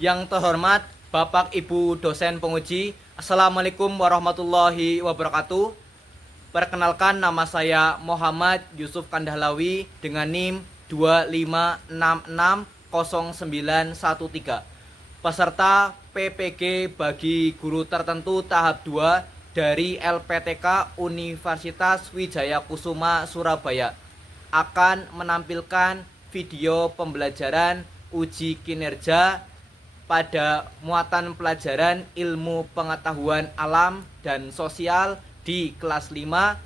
Yang terhormat Bapak Ibu dosen penguji, Assalamualaikum warahmatullahi wabarakatuh. Perkenalkan, nama saya Muhammad Yusuf Kandahlawi dengan NIM 25660913. Peserta PPG bagi guru tertentu tahap 2 dari LPTK Universitas Wijaya Kusuma Surabaya akan menampilkan video pembelajaran uji kinerja pada muatan pelajaran ilmu pengetahuan alam dan sosial di kelas 5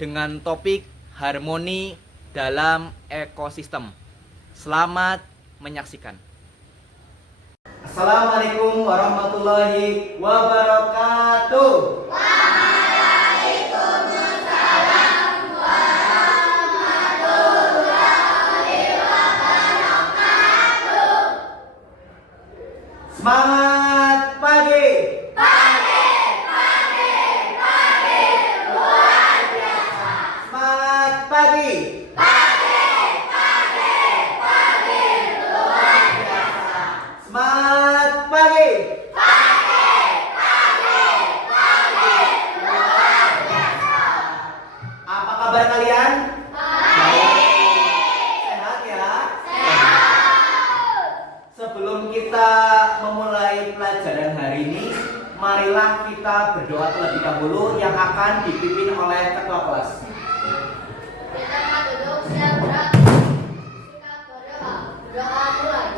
dengan topik harmoni dalam ekosistem. Selamat menyaksikan. Assalamualaikum warahmatullahi wabarakatuh. Semangat pagi. Luar biasa. Semangat pagi. Luar biasa. Semangat pagi. Luar biasa. Apa kabar kalian? Sehat ya? Sebelum kita memulai pelajaran hari ini, marilah kita berdoa terlebih dahulu yang akan dipimpin oleh ketua kelas. Kita duduk siap gerak. Kita berdoa. Doa mulai.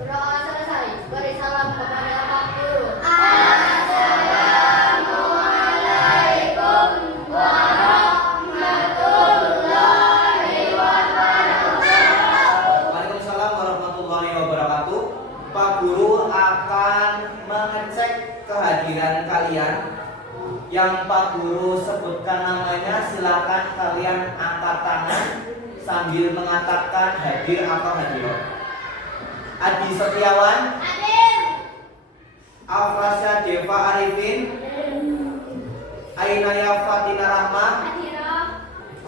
Berdoa selesai. Beri salam kepada Pak Guru. Assalamualaikum warahmatullahi wabarakatuh. Waalaikumsalam warahmatullahi wabarakatuh. Pak Guru akan mengecek kehadiran kalian. Yang Pak Guru sebutkan namanya, silakan kalian angkat tangan sambil mengatakan hadir atau hadir. Adi Setiawan, Afrasya Deva Arifin, Ainaya Fatina Rahma.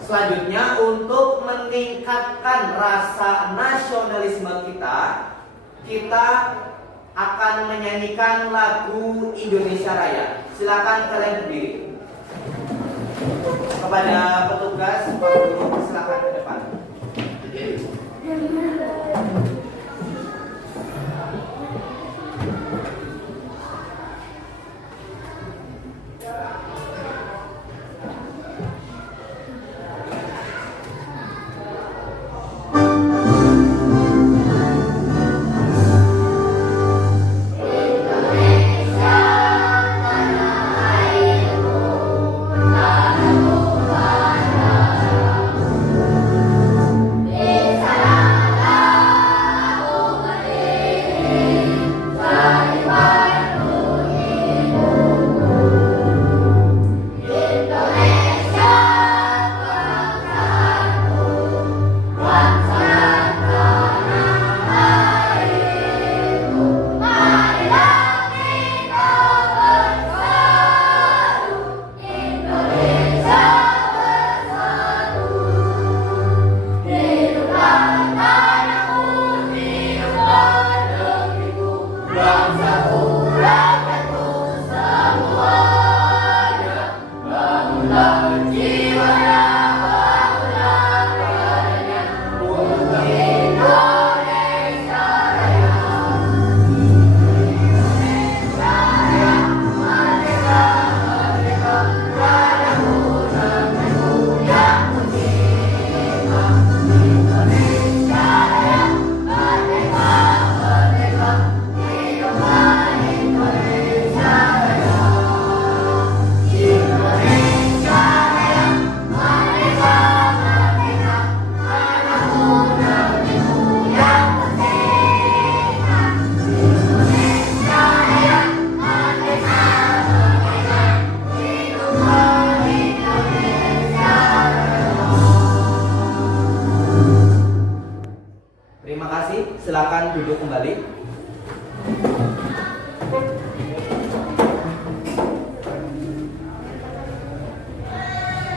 Selanjutnya, untuk meningkatkan rasa nasionalisme kita akan menyanyikan lagu Indonesia Raya. Silakan kalian berdiri. Kepada petugas, Pak Guru silakan ke depan. Indonesia tanah airku, tanah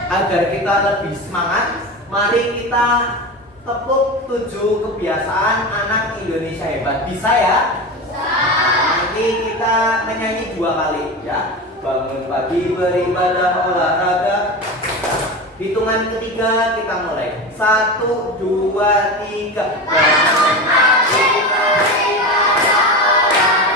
Agar kita lebih semangat, mari kita tepuk 7 kebiasaan anak Indonesia hebat. Bisa ya? Bisa. Nanti kita menyanyi 2 kali ya. Bangun pagi beribadah olahraga. Hitungan ketiga kita mulai. 1, 2, 3. Bangun pagi beribadah olahraga.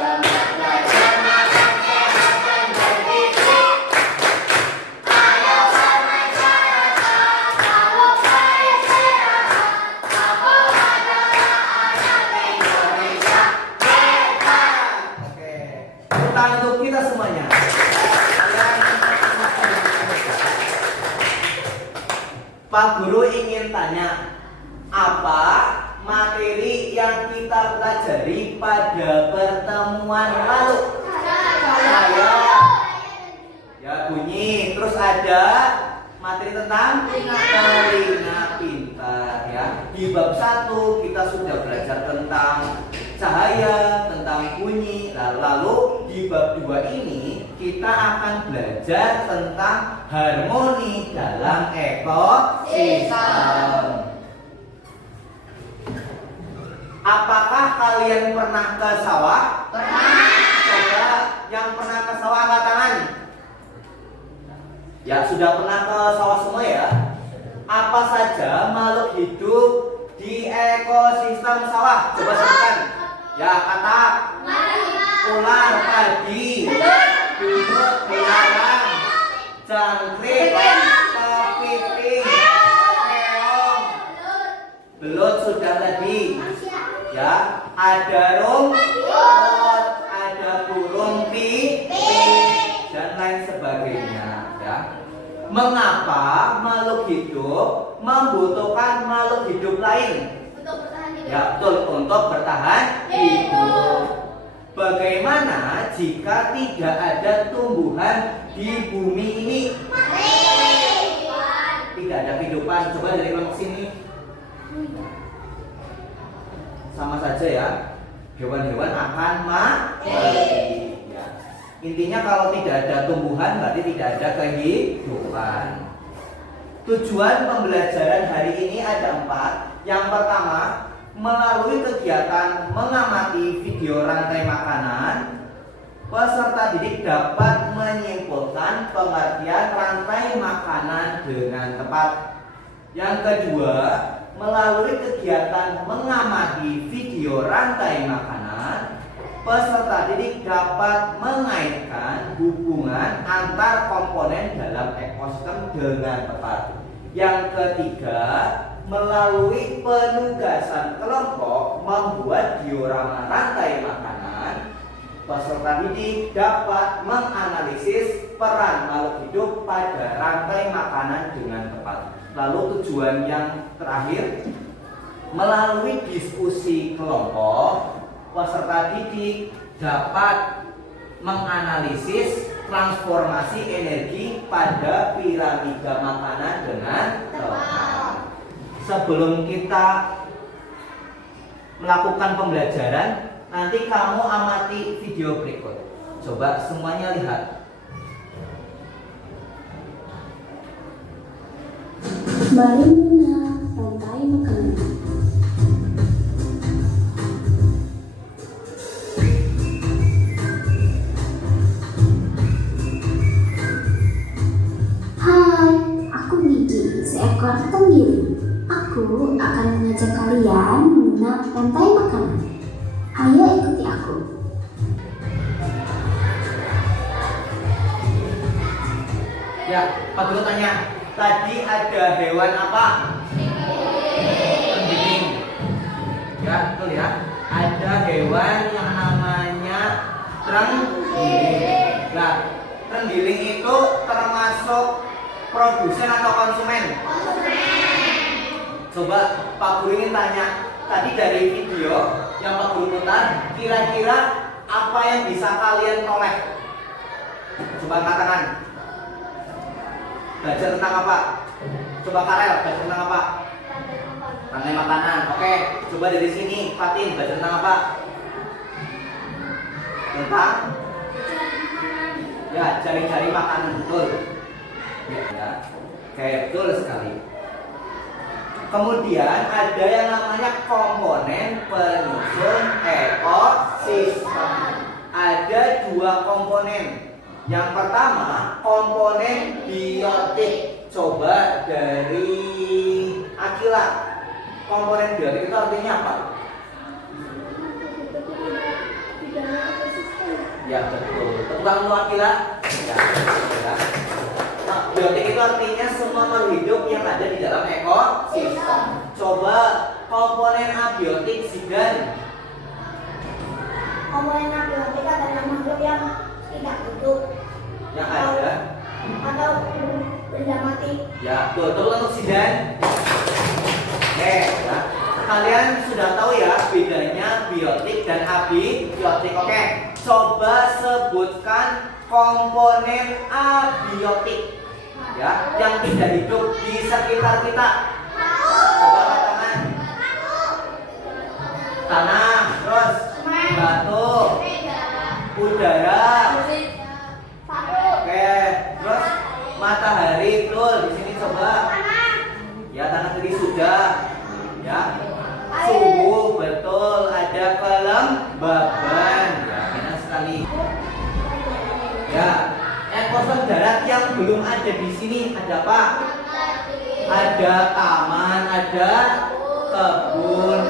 Bangun belajar makan sehat dan bergizi. Ayo bermasyarakat, tahu baik sehat. Aku adalah anak Indonesia hebat. Bangun pagi beribadah. Untuk kita semuanya. Pak Guru ingin tanya, apa materi yang kita pelajari pada pertemuan lalu? Saya. Ya bunyi. Terus ada materi tentang telinga pintar ya. Di bab 1 kita sudah belajar tentang cahaya, tentang bunyi. Lalu di bab 2 ini kita akan belajar tentang harmoni dalam ekosistem. Apakah kalian pernah ke sawah? Pernah. Coba yang pernah ke sawah angkat tangan. Ya, sudah pernah ke sawah semua ya? Apa saja makhluk hidup di ekosistem sawah? Coba sebutkan. Ya, katak, ular, padi, lumut, belalang, jangkrik, kepiting, keong, belut sudah tadi. Ya, ada rumput, ada burung pipit, dan lain sebagainya. Ya. Mengapa makhluk hidup membutuhkan makhluk hidup lain? Ya betul, untuk bertahan hidup. Bagaimana jika tidak ada tumbuhan di bumi ini? Tidak ada kehidupan. Coba dari kelompok sini. Sama saja ya. Hewan-hewan akan mati. Ya. Intinya kalau tidak ada tumbuhan berarti tidak ada kehidupan. Tujuan pembelajaran hari ini ada 4. Yang pertama, melalui kegiatan mengamati video rantai makanan, peserta didik dapat menyimpulkan pengertian rantai makanan dengan tepat. Yang kedua, melalui kegiatan mengamati video rantai makanan, peserta didik dapat mengaitkan hubungan antar komponen dalam ekosistem dengan tepat. Yang ketiga, melalui penugasan kelompok membuat diorama rantai makanan, peserta didik dapat menganalisis peran makhluk hidup pada rantai makanan dengan tepat. Lalu tujuan yang terakhir, melalui diskusi kelompok, peserta didik dapat menganalisis transformasi energi pada piramida makanan dengan tepat. Sebelum kita melakukan pembelajaran, nanti kamu amati video berikut. Coba semuanya lihat. Mari mengenal rantai makanan. Hai, aku Gigi, seekor tenggiri. Aku akan mengajak kalian mengenal rantai makanan. Ayo ikuti aku. Ya, Pak Guru tanya, tadi ada hewan apa? Terenggiling. Ya, betul ya. Ada hewan yang namanya terenggiling. Nah, terenggiling itu termasuk produsen atau konsumen? Konsumen. Coba Pak Guru ingin tanya, tadi dari video yang Pak Guru putar, kira-kira apa yang bisa kalian toleh? Coba katakan. Belajar tentang apa? Coba Karel, belajar tentang apa? Rantai makanan. Oke, coba dari sini Fatin, belajar tentang apa? Tentang ya, cari-cari makanan, betul. Ya. Oke, betul sekali. Kemudian ada yang namanya komponen penyusun ekosistem. Ada dua komponen. Yang pertama, komponen biotik. Coba dari Akila. Komponen biotik itu artinya apa? Ya, betul. Tepuk tangan untuk Akila. Ya, ya. Nah, biotik itu artinya semua makhluk hidup yang ada di dalam ekosistem. Coba komponen abiotik Zidan. Komponen abiotik adalah makhluk yang tidak hidup Yang ada. atau benda mati. Ya, betul untuk Zidan. Oke, ya. Kalian sudah tahu ya bedanya biotik dan abiotik. Oke, coba sebutkan komponen abiotik ya yang tidak hidup di sekitar kita. Coba katakan. Tanah, terus batu, udara. Oke, terus matahari, betul. Di sini coba. Ya, tanah tadi sudah. Ya. Suhu, betul. Ada kelembaban. Ya, benar sekali. Ya, ekosistem darat yang belum ada di sini ada apa? Ada taman, ada kebun,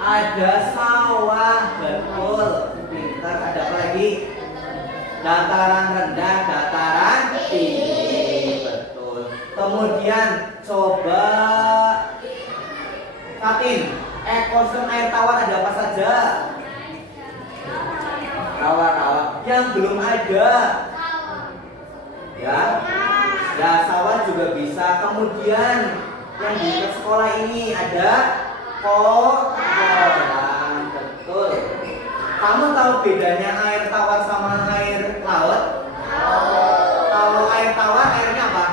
ada sawah, betul. Pintar. Ada apa lagi? Dataran rendah, dataran tinggi, betul. Kemudian coba Fatin, ekosistem air tawar ada apa saja? Rawa-rawa yang belum ada. Ya. Ya, sawah juga bisa. Kemudian yang di dekat sekolah ini ada kolam, betul. Kamu tahu bedanya air tawar sama air laut? Kalau air tawar airnya apa?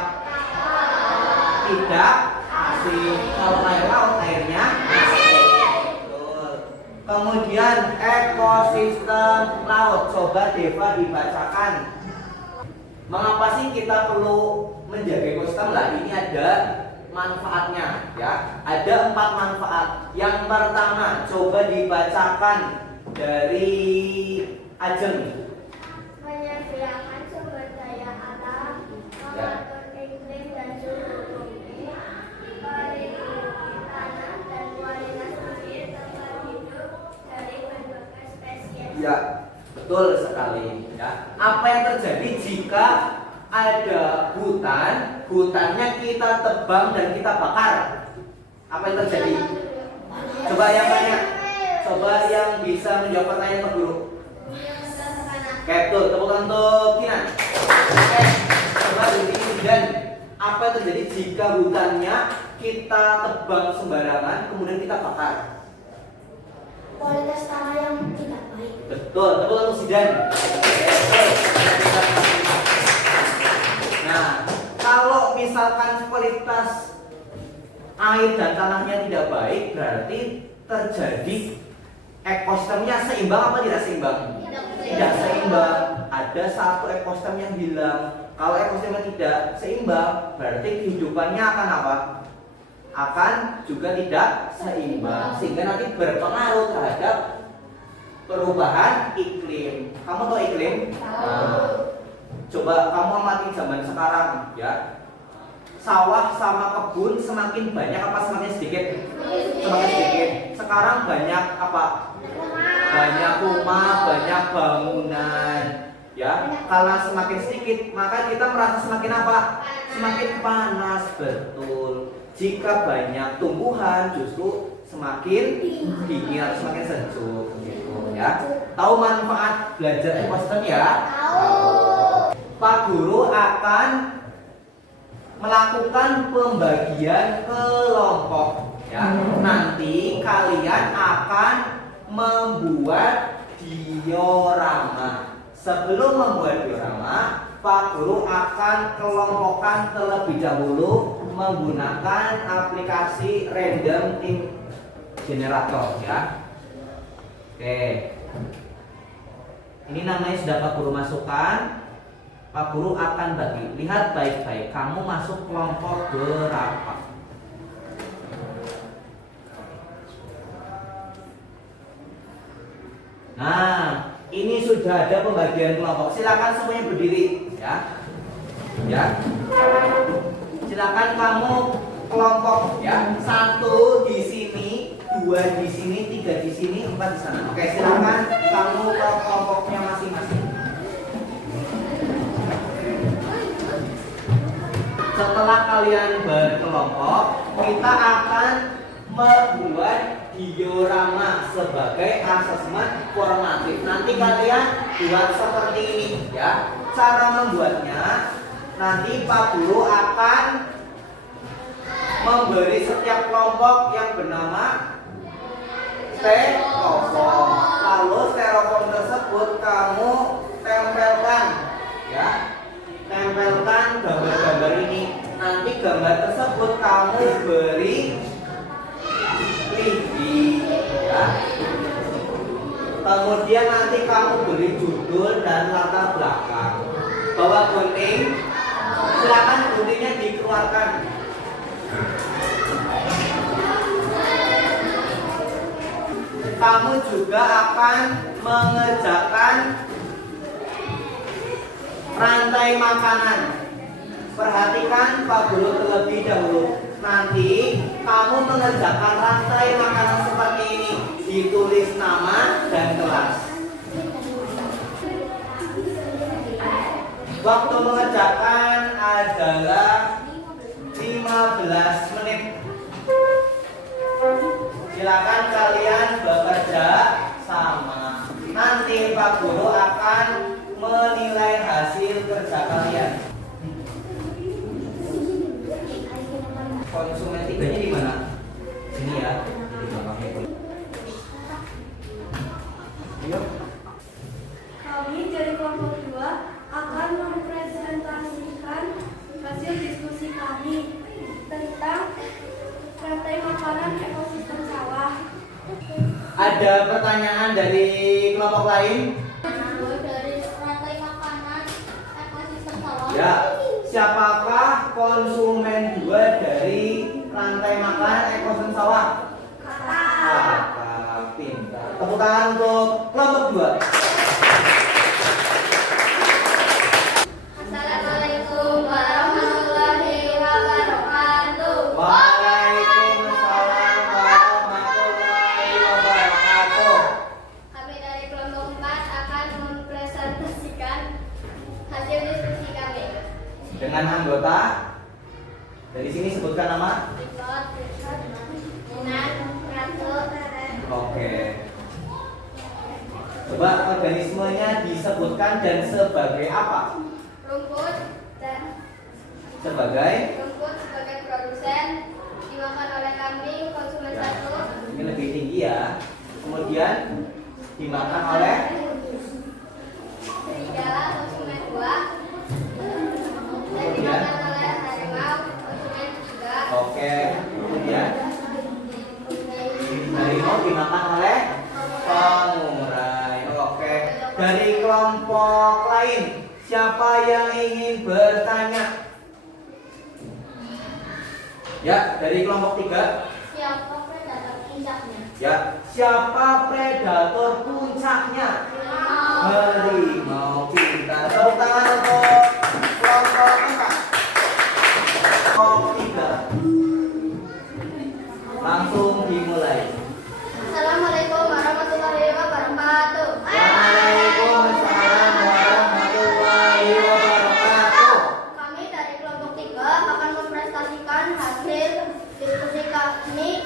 Tidak asin. Kalau air laut airnya asin. Betul. Kemudian ekosistem laut. Coba Deva dibacakan. Mengapa sih kita perlu menjaga ekosistem? Lah, ini ada manfaatnya ya. Ada 4 manfaat. Yang pertama, coba dibacakan dari Ajeng. Menyediakan sumber daya alam, mengatur iklim dan suhu bumi, melindungi tanah dan kualitas air tempat hidup dari berbagai spesies. Ya, betul sekali ya. Apa yang terjadi jika ada hutan, hutannya kita tebang dan kita bakar? Apa yang terjadi? Coba yang tanya. Coba yang bisa menjawab pertanyaan Pak Guru. Oke, betul. Tepuk tangan untuk Kinan. Oke, coba dari dan apa yang terjadi jika hutannya kita tebang sembarangan kemudian kita bakar? Kualitas tanah yang tidak baik. Betul. Tepuk tangan untuk Zidan. Betul. Nah, kalau misalkan kualitas air dan tanahnya tidak baik, berarti terjadi ekosistemnya seimbang apa tidak seimbang? Tidak seimbang. Ada satu ekosistem yang hilang. Kalau ekosistemnya tidak seimbang, berarti kehidupannya akan apa? Akan juga tidak seimbang, sehingga nanti berpengaruh terhadap perubahan iklim. Kamu tahu iklim? Coba kamu amati zaman sekarang ya. Sawah sama kebun semakin banyak apa semakin sedikit? Semakin sedikit. Sekarang banyak apa? Banyak rumah, banyak bangunan. Ya, karena semakin sedikit, maka kita merasa semakin apa? Semakin panas, betul. Jika banyak tumbuhan, justru semakin dingin atau semakin sejuk, gitu ya. Tahu manfaat belajar ekosistem ya? Tahu. Pak Guru akan melakukan pembagian kelompok. Ya, nanti kalian akan membuat diorama. Sebelum membuat diorama, Pak Guru akan kelompokkan terlebih dahulu menggunakan aplikasi Random Team Generator ya. Oke. Ini namanya sudah Pak Guru masukkan. Pak Guru akan bagi. Lihat baik-baik, kamu masuk kelompok berapa? Nah, ini sudah ada pembagian kelompok. Silakan semuanya berdiri, ya. Ya. Silakan kamu kelompok, ya. 1 di sini, 2 di sini, 3 di sini, 4 di sana. Oke, silakan kamu ke kelompoknya masing-masing. Setelah kalian berkelompok, kita akan membuat diorama sebagai asesmen formatif. Nanti kalian buat seperti ini ya. Cara membuatnya nanti Pak Guru akan memberi setiap kelompok yang bernama styrofoam. Lalu styrofoam tersebut kamu tempelkan ya. Tempelkan gambar-gambar ini. Nanti gambar tersebut kamu beri ya. Kemudian nanti kamu beri judul dan latar belakang. Bawa gunting. Silakan guntingnya dikeluarkan. Kamu juga akan mengerjakan rantai makanan. Perhatikan Pak Guru terlebih dahulu. Nanti kamu mengerjakan rantai makanan seperti ini. Ditulis nama dan kelas. Waktu mengerjakan adalah 15 menit. Silakan kalian bekerja sama. Nanti Pak Guru akan menilai hasil kerja kalian. Konsumen 3-nya di mana? Sini ya. Di belakangnya. Yuk. Kami dari kelompok 2 akan mempresentasikan hasil diskusi kami tentang rantai makanan ekosistem sawah. Ada pertanyaan dari kelompok lain? Dari rantai makanan ekosistem sawah. Ya. Siapakah konsumen 2 dari rantai makanan ekosistem sawah? Kakak, pintar. Tepuk tangan untuk kelompok 2. Assalamualaikum warahmatullahi wabarakatuh. Waalaikumsalam warahmatullahi wabarakatuh. Kami dari kelompok 4 akan mempresentasikan hasil diskusi kami. Dengan anggota dari sini sebutkan nama. Oke. Coba organismenya disebutkan dan sebagai apa? Rumput Sebagai sebagai produsen, dimakan oleh kambing konsumen ya, 1. ini lebih tinggi ya. Kemudian dimakan oleh Serigala konsumen 2. Dan Kemudian? dimakan oleh harimau konsumen 3. oke. Kemudian harimau dimakan oleh pengurai. Oke. Dari kelompok lain, siapa yang ingin bertanya? Ya, dari kelompok 3. Siapa predator puncaknya? Ya, siapa predator puncaknya? Harimau. Pintar. Tepuk tangan untuk kelompok 4. Kelompok 3. Langsung dimulai. Assalamualaikum warahmatullahi wabarakatuh. Waalaikumsalam warahmatullahi wabarakatuh. Kami dari kelompok 3 akan mempresentasikan hasil diskusi kami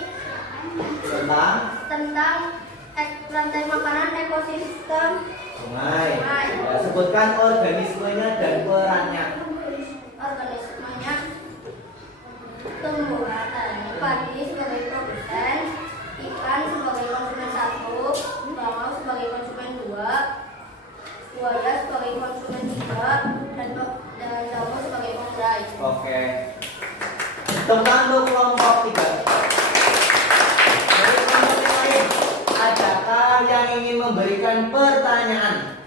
tentang rantai makanan ekosistem sungai. Ya, sebutkan organismenya dan perannya. organismenya tumbuhan padi sebagai produsen. yang ingin memberikan pertanyaan?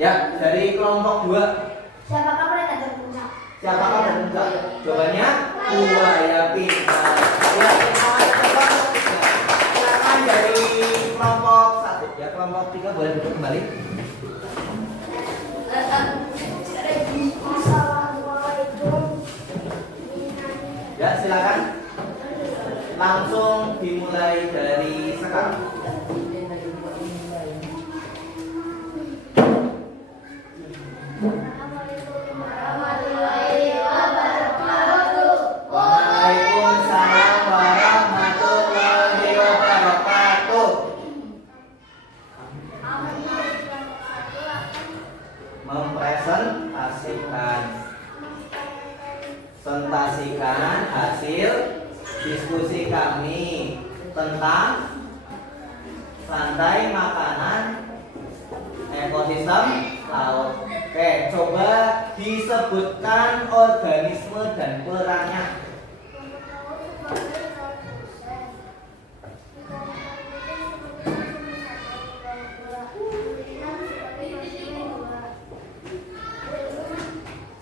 Ya, dari kelompok 2. Siapakah mereka terpuncak? Siapakah berpuncak? Jawabannya buaya pintar. Ya, silakan dari kelompok 1. Ya, kelompok 3 boleh duduk kembali. Assalamualaikum. Ya, silakan. Langsung dimulai dari sekarang. Warahmatullahi wabarakatuh. Waalaikumsalam warahmatullahi wabarakatuh. Mempresentasikan hasil diskusi kami tentang rantai makanan ekosistem laut. Oke, coba disebutkan organisme dan perannya.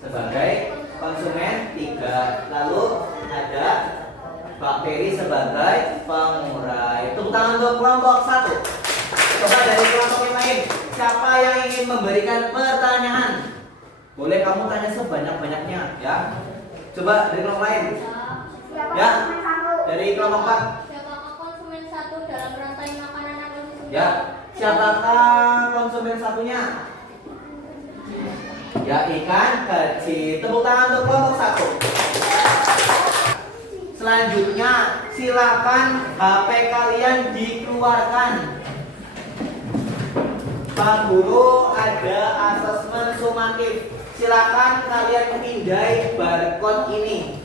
Sebagai konsumen 3. Lalu ada bakteri sebagai pengurai. Tepuk tangan untuk kelompok 1. Coba dari kelompok yang lain, siapa yang ingin memberikan pertanyaan? Boleh kamu tanya sebanyak-banyaknya ya. Coba dari kelompok lain. Ya. Dari kelompok 4. Siapakah konsumen 1 dalam rantai makanan ekosistem? Ya. Siapakah konsumen satunya? Ya, ikan kecil. Tepuk tangan untuk kelompok 1. Selanjutnya, silakan HP kalian dikeluarkan. Pak Guru ada asesmen sumatif. Silakan kalian pindai barcode ini.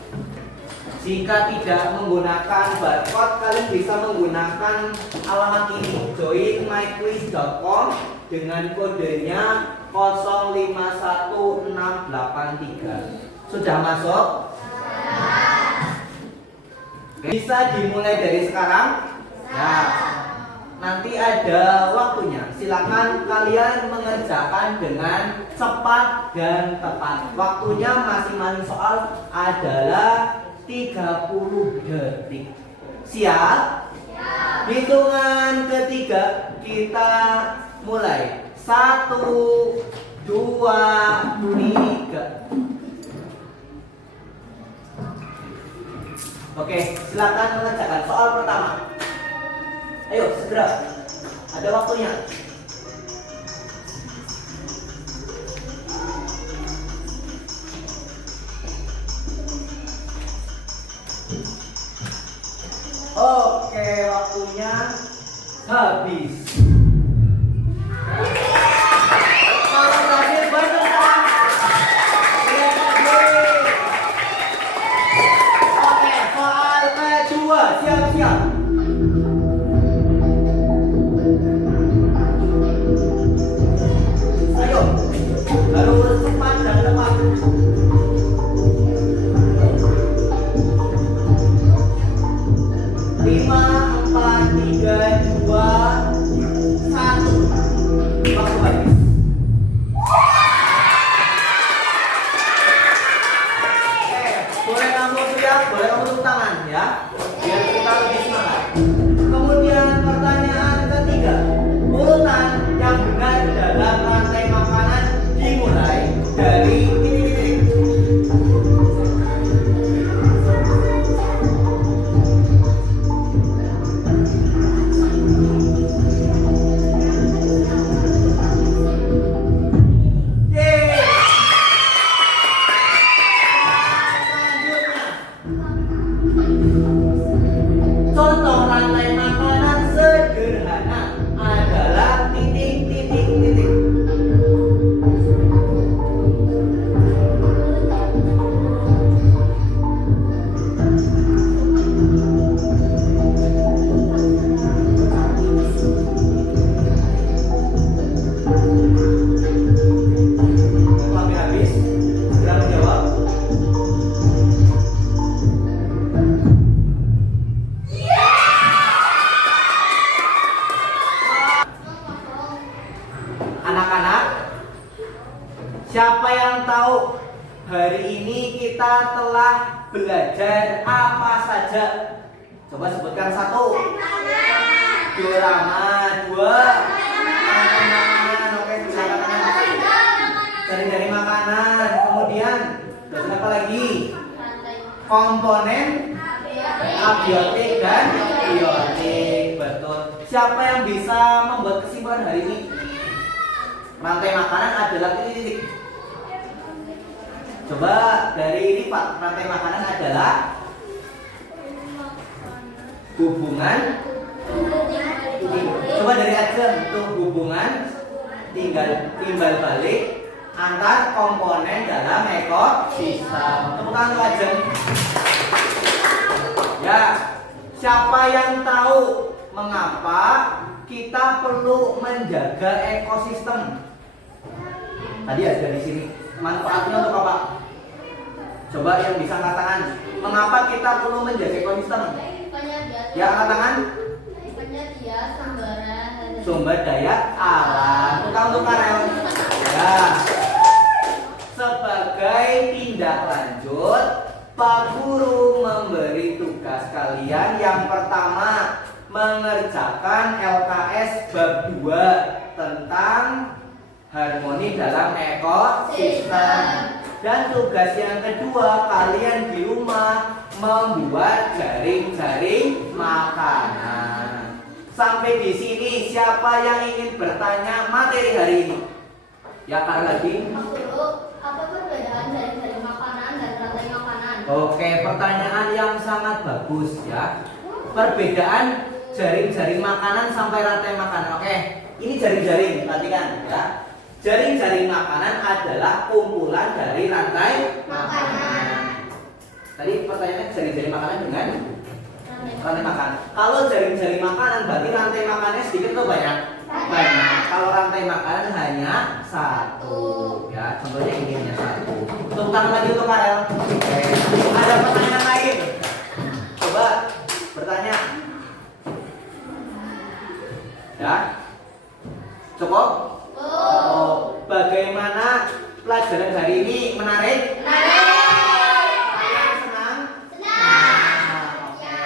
Jika tidak menggunakan barcode, kalian bisa menggunakan alamat ini, joinmyquiz.com dengan kodenya 051683. Sudah masuk? Bisa dimulai dari sekarang? Nah, nanti ada waktunya. Silakan kalian mengerjakan dengan cepat dan tepat. Waktunya masing-masing soal adalah 30 detik. Siap? Hitungan ketiga kita mulai. 1, 2, 3. Oke, silakan mengerjakan soal pertama. Ayo, segera. Ada waktunya. Oke, waktunya habis. Kalau terakhir banyak kan? Oke, soal kedua, siap-siap. Ayo, harus cepat dan tepat. 5, 4, 3, 2, 1. Waktu yang tahu hari ini kita telah belajar apa saja? Coba sebutkan satu. Diorama, dua. Makanan, oke silakan. Dari makanan, kemudian terus apa lagi? Komponen abiotik dan biotik, betul. Siapa yang bisa membuat kesimpulan hari ini? Rantai makanan adalah titik. Coba dari ini Pak, rantai makanan adalah hubungan. Coba dari aja untuk hubungan timbal balik antar komponen dalam ekosistem. Tepuk tangan untuk Ajeng. Ya, siapa yang tahu mengapa kita perlu menjaga ekosistem? Tadi ada di sini. Manfaatnya untuk apa? Coba yang bisa angkat tangan. Mengapa kita perlu menjaga ekosistem? Ya, angkat tangan. Sumber daya alam. Kita untuk Karel. Ya. Sebagai tindak lanjut, Pak Guru memberi tugas kalian yang pertama mengerjakan LKS bab 2 tentang harmoni dalam ekosistem. Dan tugas yang kedua, kalian di rumah membuat jaring-jaring makanan. Sampai di sini siapa yang ingin bertanya materi hari ini? Ya, Kak lagi. Apa perbedaan dari makanan dan rantai makanan? Oke, pertanyaan yang sangat bagus ya. Perbedaan jaring-jaring makanan sampai rantai makanan. Oke, ini jaring-jaring, perhatikan ya. Jaring-jaring makanan adalah kumpulan dari rantai makanan. Tadi pertanyaannya jaring-jaring makanan dengan rantai makanan. Kalau jaring-jaring makanan berarti rantai makanannya sedikit atau banyak? Banyak. Kalau rantai makanan hanya satu. Ya, contohnya ini hanya satu. Tepuk tangan lagi untuk Karel. Oke. Ada pertanyaan lain? Coba bertanya. Ya. Cukup? Oh, bagaimana pelajaran hari ini? Menarik? Kalian senang? Oke.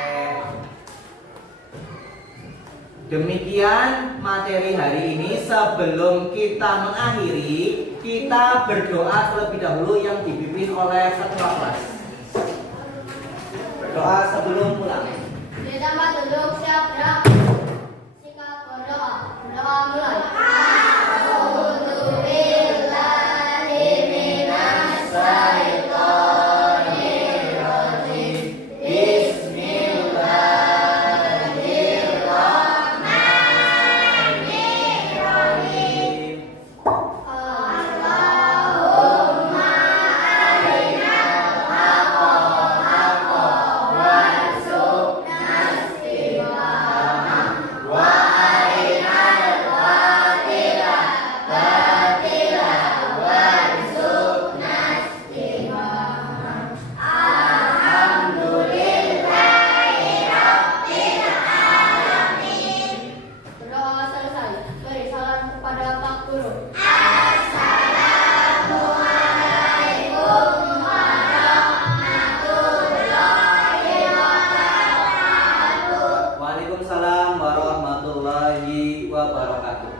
Demikian materi hari ini. Sebelum kita mengakhiri, kita berdoa terlebih dahulu yang dipimpin oleh ketua kelas. Berdoa sebelum pulang. Di tempat duduk siap gerak. Sikap berdoa. Berdoa mulai. Waalaikumsalam warahmatullahi wabarakatuh.